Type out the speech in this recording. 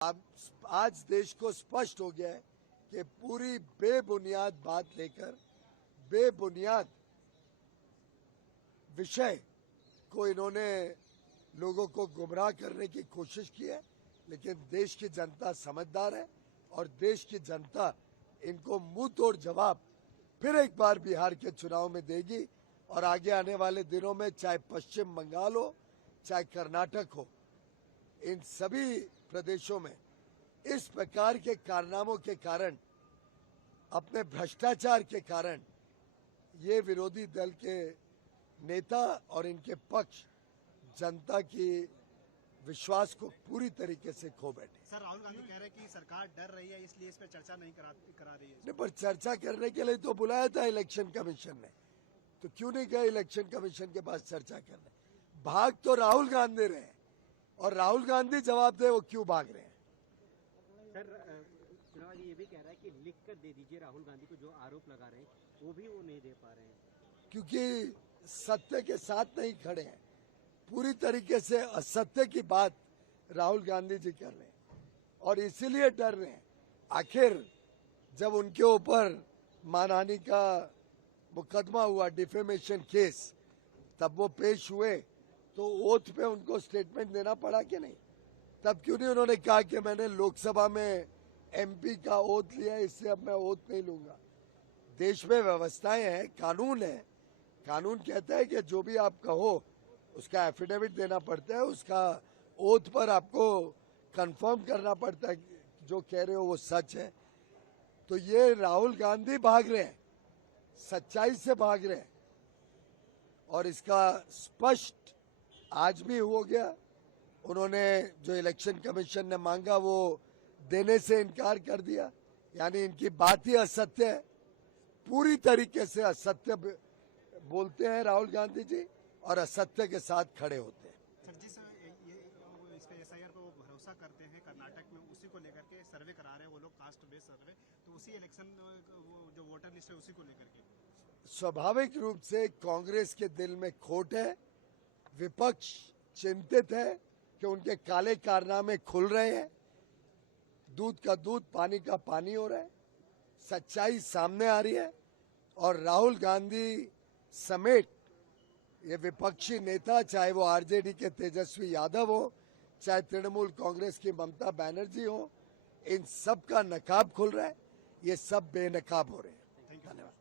अब आज देश को स्पष्ट हो गया है कि पूरी बेबुनियाद बात लेकर बेबुनियाद विषय को इन्होंने लोगों को गुमराह करने की कोशिश की है। लेकिन देश की जनता समझदार है और देश की जनता इनको मुंह तोड़ जवाब फिर एक बार बिहार के चुनाव में देगी। और आगे आने वाले दिनों में चाहे पश्चिम बंगाल हो चाहे कर्नाटक हो, इन सभी प्रदेशों में इस प्रकार के कारनामों के कारण, अपने भ्रष्टाचार के कारण ये विरोधी दल के नेता और इनके पक्ष जनता की विश्वास को पूरी तरीके से खो बैठे। सर, राहुल गांधी कह रहे हैं कि सरकार डर रही है, इसलिए इस पर चर्चा नहीं करा रही है। नहीं, पर चर्चा करने के लिए तो बुलाया था इलेक्शन कमीशन ने, तो क्यों नहीं गए इलेक्शन कमीशन के पास चर्चा करने? भाग तो राहुल गांधी रहे और राहुल गांधी जवाब दे वो क्यों भाग रहे हैं। सर, चुनाव ये भी कह रहा है कि लिख कर दे दीजिए राहुल गांधी को, जो आरोप लगा रहे हैं वो भी वो नहीं दे पा रहे हैं, क्योंकि सत्य के साथ नहीं खड़े हैं। पूरी तरीके से असत्य की बात राहुल गांधी जी कर रहे हैं और इसीलिए डर रहे हैं। आखिर जब उनके ऊपर मानहानि का मुकदमा हुआ, डिफेमेशन केस, तब वो पेश हुए तो ओथ पे उनको स्टेटमेंट देना पड़ा कि नहीं? तब क्यों नहीं उन्होंने कहा कि मैंने लोकसभा में एमपी का ओथ लिया, इससे अब मैं ओथ नहीं लूंगा। देश में व्यवस्थाएं हैं, कानून है। कानून कहता है कि जो भी आप कहो उसका एफिडेविट देना पड़ता है, उसका ओथ पर आपको कंफर्म करना पड़ता है जो कह रहे हो वो सच है। तो ये राहुल गांधी भाग रहे हैं, सच्चाई से भाग रहे हैं और इसका स्पष्ट आज भी हो गया। उन्होंने जो इलेक्शन कमीशन ने मांगा वो देने से इनकार कर दिया, यानी इनकी बात ही असत्य है। पूरी तरीके से असत्य बोलते हैं राहुल गांधी जी और असत्य के साथ खड़े होते हैं। सर, जिस इसका एसआईआर पे वो भरोसा करते हैं, कर्नाटक में उसी को लेकर के सर्वे करा रहे हैं वो लोग, कास्ट बेस्ड सर्वे, तो उसी इलेक्शन जो वोटर लिस्ट है उसी को लेकर के स्वाभाविक रूप से कांग्रेस के दिल में खोट है। विपक्ष चिंतित है कि उनके काले कारनामे खुल रहे हैं, दूध का दूध पानी का पानी हो रहा है, सच्चाई सामने आ रही है और राहुल गांधी समेत ये विपक्षी नेता, चाहे वो आरजेडी के तेजस्वी यादव हो, चाहे तृणमूल कांग्रेस की ममता बनर्जी हो, इन सब का नकाब खुल रहा है। ये सब बेनकाब हो रहे हैं। धन्यवाद।